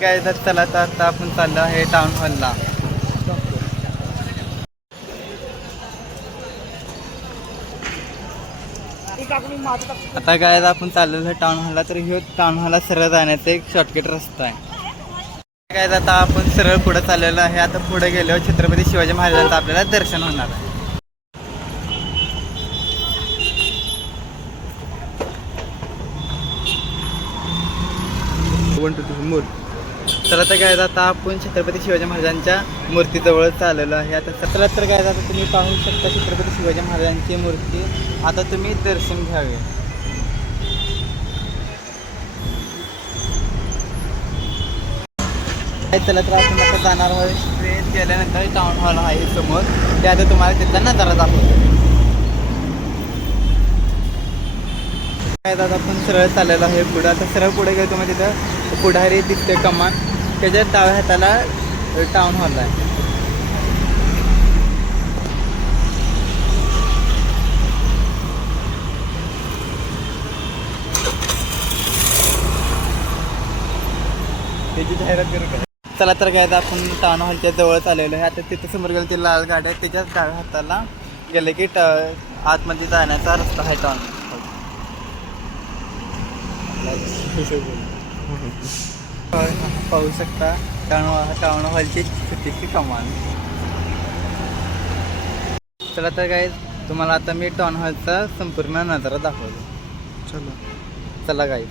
काय तर चला तर आता आपण चाललो आहे टाउन हॉलला. आता काय आपण चाललेलो आहे टाउन हॉलला. तर ह्यो टाउन हॉलला सरळ जाण्याचा एक शॉर्टकट रस्ता आहे. काय आता आपण सरळ पुढे चाललेलो आहे. आता पुढे गेल्यावर छत्रपती शिवाजी महाराजांचं आपल्याला दर्शन होणार आहे. चला तर काय आता आपण छत्रपती शिवाजी महाराजांच्या मूर्तीजवळ चाललेलो आहे. आता चला तर काय आता तुम्ही पाहू शकता छत्रपती शिवाजी महाराजांची मूर्ती. आता तुम्ही दर्शन घ्यावे. चला तर आपण आता जाणार आहोत. ट्रेन गेल्यानंतर टाउन हॉल आहे समोर. ते आता तुम्हाला तिथला नजारा दाखवतो. काय आता आपण सरळ चाललेलो आहे पुढं. आता सरळ पुढे गेलो मग तिथं पुढारी दिसते कमान. त्याच्या डाव्या हाताला टाउन हॉल आहे. त्याची जाहिरात करू का? चला तर काय आपण टाउन हॉलच्या जवळ आलेलो आहे. आता तिथे समोर गेलं ते लाल गाड्या त्याच्याच डाव्या हाताला गेले की आतमध्ये जाण्याचा रस्ता आहे टाउन हॉल. पाहू शकता टाउन हॉलची छोटीशी कमान. चला तर काय तुम्हाला आता मी टाउन हॉलचा संपूर्ण नजारा दाखवतो. चला काय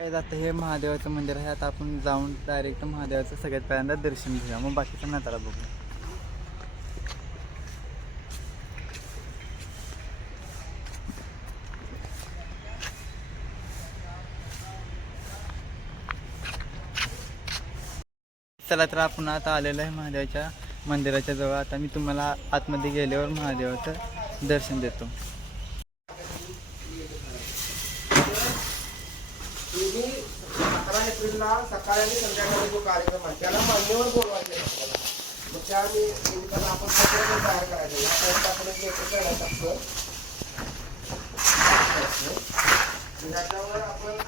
आता हे महादेवाचं मंदिर आहे. आता आपण जाऊन डायरेक्ट महादेवाचं सगळ्यात पहिल्यांदा दर्शन घेऊया, मग बाकीचा नजारा बघू. चला तर आपण आता आलेलो आहे महादेवाच्या मंदिराच्या जवळ. आता मी तुम्हाला आतमध्ये गेल्यावर महादेवाचं दर्शन देतो. सकाळी आणि संध्याकाळी जो कार्यक्रम आहे त्याला मान्यवर बोलवायचे आपल्याला. मग त्या आपण सगळं तयार करायचं. यापर्यंत आपण एक लेटर तयार टाकतो. त्याच्यावर आपण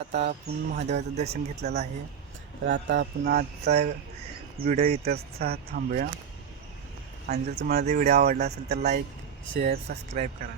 आता आपण महादेवाचं दर्शन घेतलेलं आहे. तर आता आपण आजचा व्हिडिओ इथंच थांबूया. आणि जर तुम्हाला जर व्हिडिओ आवडला असेल तर लाईक शेअर सबस्क्राईब करा.